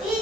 e